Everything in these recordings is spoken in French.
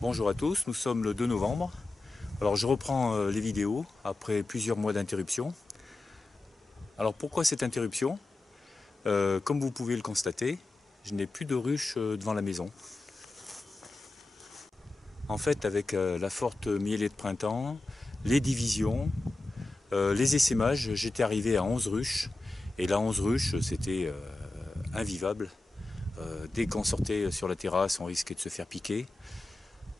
Bonjour à tous, nous sommes le 2 novembre. Alors je reprends les vidéos après plusieurs mois d'interruption. Alors pourquoi cette interruption? Comme vous pouvez le constater, je n'ai plus de ruches devant la maison. En fait, avec la forte mielée de printemps, les divisions, les essaimages, j'étais arrivé à 11 ruches. Et là 11 ruches, c'était invivable. Dès qu'on sortait sur la terrasse, on risquait de se faire piquer.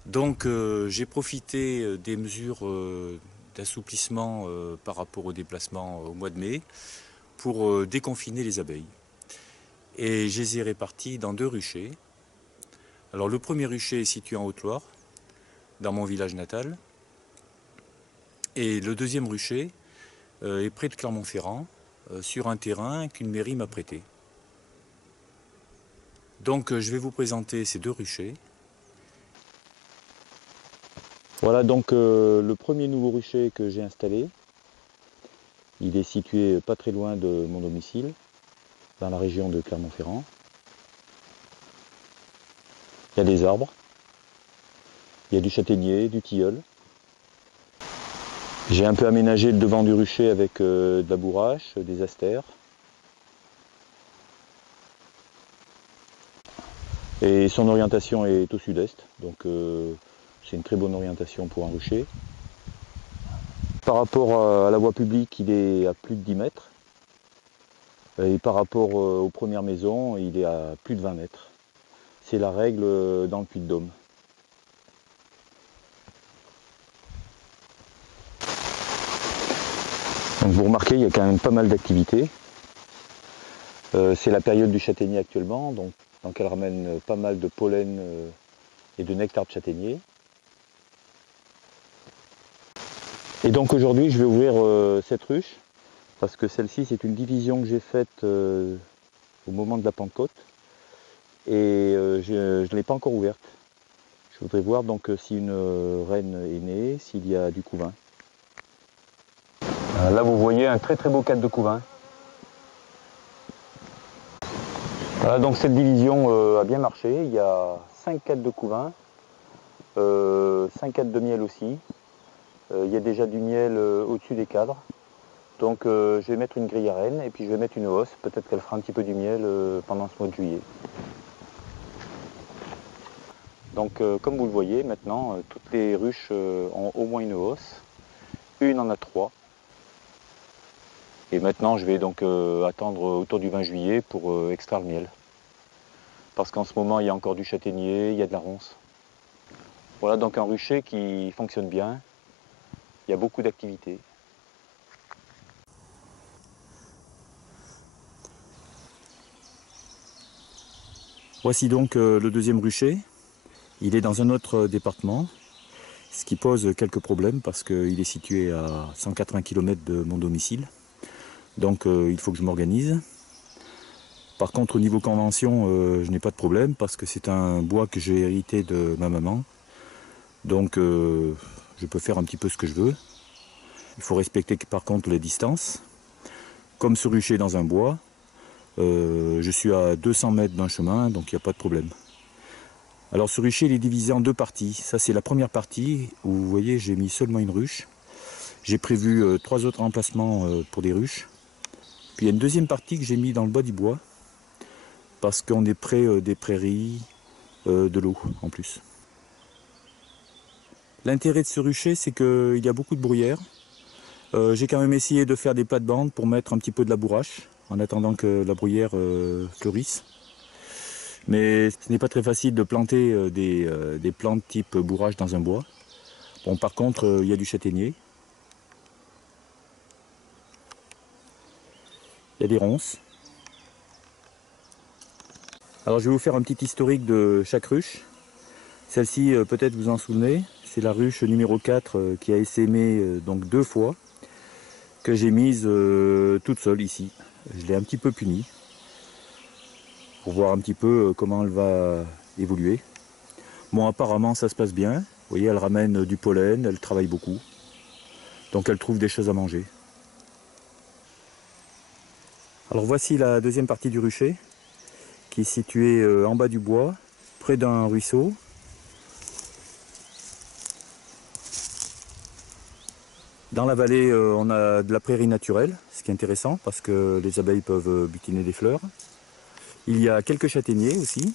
Donc j'ai profité des mesures d'assouplissement par rapport au déplacement au mois de mai pour déconfiner les abeilles. Et je les ai répartis dans 2 ruchers. Alors le premier rucher est situé en Haute-Loire, dans mon village natal. Et le deuxième rucher est près de Clermont-Ferrand, sur un terrain qu'une mairie m'a prêté. Donc je vais vous présenter ces 2 ruchers. Voilà donc le premier nouveau rucher que j'ai installé. Il est situé pas très loin de mon domicile, dans la région de Clermont-Ferrand. Il y a des arbres, il y a du châtaignier, du tilleul. J'ai un peu aménagé le devant du rucher avec de la bourrache, des astères. Et son orientation est au sud-est, donc c'est une très bonne orientation pour un rucher. Par rapport à la voie publique, il est à plus de 10 mètres. Et par rapport aux premières maisons, il est à plus de 20 mètres. C'est la règle dans le Puy-de-Dôme. Donc vous remarquez, il y a quand même pas mal d'activités. C'est la période du châtaignier actuellement, donc elle ramène pas mal de pollen et de nectar de châtaignier. Et donc aujourd'hui je vais ouvrir cette ruche, parce que celle-ci c'est une division que j'ai faite au moment de la Pentecôte, et je ne l'ai pas encore ouverte. Je voudrais voir donc si une reine est née, s'il y a du couvain. Là vous voyez un très beau cadre de couvain. Voilà, donc cette division a bien marché. Il y a 5 cadres de couvain, 5 cadres de miel aussi. Il y a déjà du miel au-dessus des cadres. Donc je vais mettre une grille à reine et puis je vais mettre une hausse. Peut-être qu'elle fera un petit peu du miel pendant ce mois de juillet. Donc comme vous le voyez maintenant, toutes les ruches ont au moins une hausse. Une en a 3. Et maintenant je vais donc attendre autour du 20 juillet pour extraire le miel. Parce qu'en ce moment il y a encore du châtaignier, il y a de la ronce. Voilà donc un rucher qui fonctionne bien. Il y a beaucoup d'activités. Voici donc le deuxième rucher. Il est dans un autre département, ce qui pose quelques problèmes parce qu'il est situé à 180 km de mon domicile. Donc il faut que je m'organise. Par contre au niveau convention, je n'ai pas de problème parce que c'est un bois que j'ai hérité de ma maman. Donc je peux faire un petit peu ce que je veux. Il faut respecter par contre les distances. Comme ce rucher est dans un bois, je suis à 200 mètres d'un chemin, donc il n'y a pas de problème. Alors ce rucher il est divisé en 2 parties. Ça c'est la première partie où vous voyez j'ai mis seulement une ruche. J'ai prévu 3 autres emplacements pour des ruches. Puis il y a une deuxième partie que j'ai mis dans le bas du bois parce qu'on est près des prairies, de l'eau en plus. L'intérêt de ce rucher c'est qu'il y a beaucoup de bruyère. J'ai quand même essayé de faire des plates-bandes pour mettre un petit peu de la bourrache en attendant que la bruyère fleurisse. Mais ce n'est pas très facile de planter des plantes type bourrache dans un bois. Bon, par contre, il y a du châtaignier. Il y a des ronces. Alors je vais vous faire un petit historique de chaque ruche. Celle-ci, peut-être vous en souvenez, c'est la ruche numéro 4 qui a essaimé donc 2 fois, que j'ai mise toute seule ici. Je l'ai un petit peu punie, pour voir un petit peu comment elle va évoluer. Bon, apparemment ça se passe bien. Vous voyez, elle ramène du pollen, elle travaille beaucoup. Donc elle trouve des choses à manger. Alors voici la deuxième partie du rucher, qui est située en bas du bois, près d'un ruisseau. Dans la vallée, on a de la prairie naturelle, ce qui est intéressant parce que les abeilles peuvent butiner des fleurs. Il y a quelques châtaigniers aussi.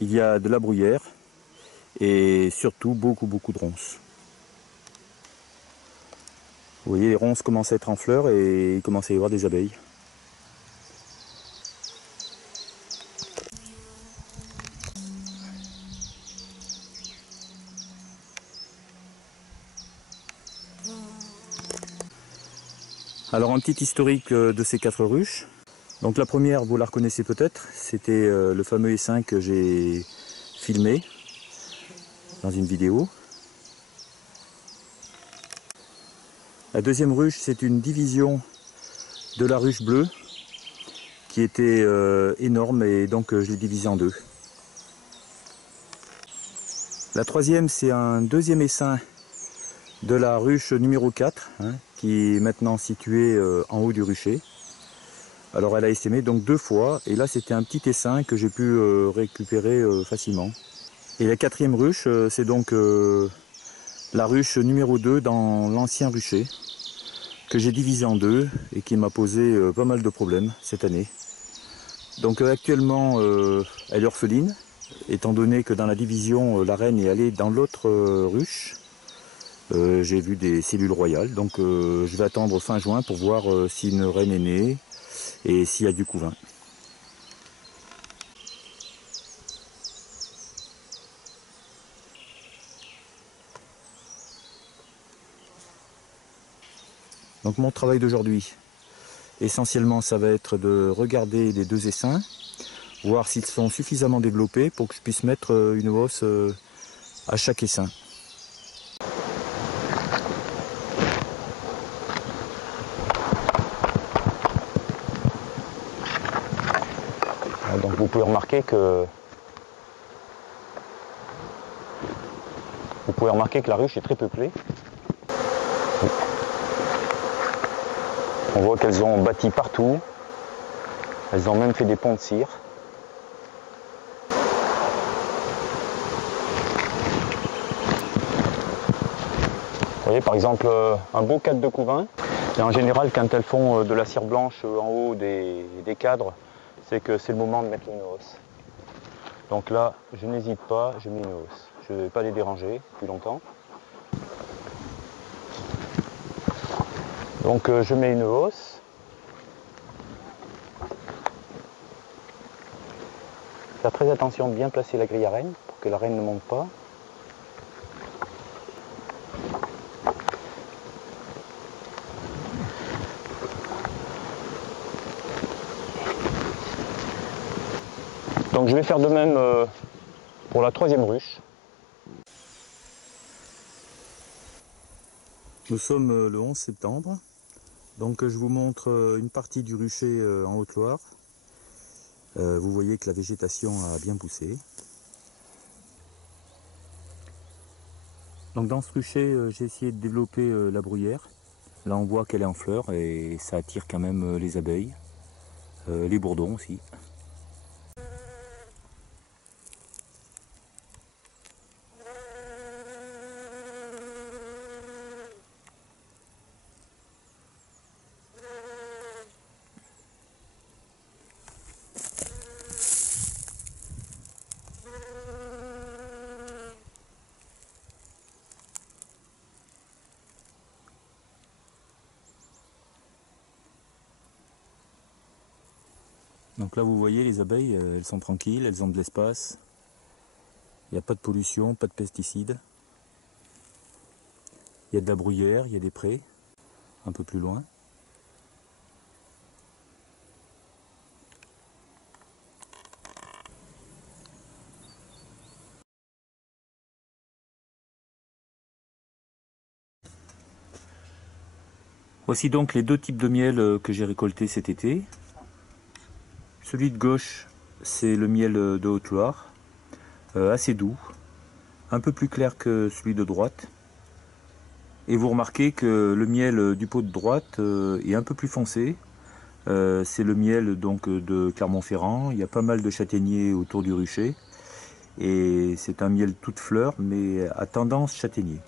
Il y a de la bruyère et surtout beaucoup de ronces. Vous voyez, les ronces commencent à être en fleurs et il commence à y avoir des abeilles. Alors un petit historique de ces 4 ruches. Donc la première, vous la reconnaissez peut-être, c'était le fameux essaim que j'ai filmé dans une vidéo. La deuxième ruche, c'est une division de la ruche bleue qui était énorme et donc je l'ai divisée en deux. La troisième, c'est un deuxième essaim de la ruche numéro 4, hein, qui est maintenant située en haut du rucher. Alors elle a essaimé donc 2 fois et là c'était un petit essaim que j'ai pu récupérer facilement. Et la quatrième ruche, c'est donc la ruche numéro 2 dans l'ancien rucher que j'ai divisé en deux et qui m'a posé pas mal de problèmes cette année. Donc actuellement elle est orpheline, étant donné que dans la division la reine est allée dans l'autre ruche. J'ai vu des cellules royales, donc je vais attendre fin juin pour voir si une reine est née et s'il y a du couvain. Donc mon travail d'aujourd'hui, essentiellement ça va être de regarder les 2 essaims, voir s'ils sont suffisamment développés pour que je puisse mettre une hausse à chaque essaim. Donc vous pouvez remarquer que la ruche est très peuplée. On voit qu'elles ont bâti partout. Elles ont même fait des ponts de cire. Vous voyez par exemple un beau cadre de couvain. Et en général quand elles font de la cire blanche en haut des cadres, c'est que c'est le moment de mettre une hausse. Donc là, je n'hésite pas, je mets une hausse. Je ne vais pas les déranger plus longtemps. Donc je mets une hausse. Faire très attention de bien placer la grille à reine pour que la reine ne monte pas. Donc je vais faire de même pour la troisième ruche. Nous sommes le 11 septembre. Donc je vous montre une partie du rucher en Haute-Loire. Vous voyez que la végétation a bien poussé. Donc dans ce rucher, j'ai essayé de développer la bruyère. Là on voit qu'elle est en fleurs et ça attire quand même les abeilles, les bourdons aussi. Donc là vous voyez les abeilles, elles sont tranquilles, elles ont de l'espace. Il n'y a pas de pollution, pas de pesticides. Il y a de la bruyère, il y a des prés, un peu plus loin. Voici donc les 2 types de miel que j'ai récoltés cet été. Celui de gauche, c'est le miel de Haute-Loire, assez doux, un peu plus clair que celui de droite. Et vous remarquez que le miel du pot de droite est un peu plus foncé. C'est le miel donc de Clermont-Ferrand. Il y a pas mal de châtaigniers autour du rucher. Et c'est un miel toute fleur, mais à tendance châtaignier.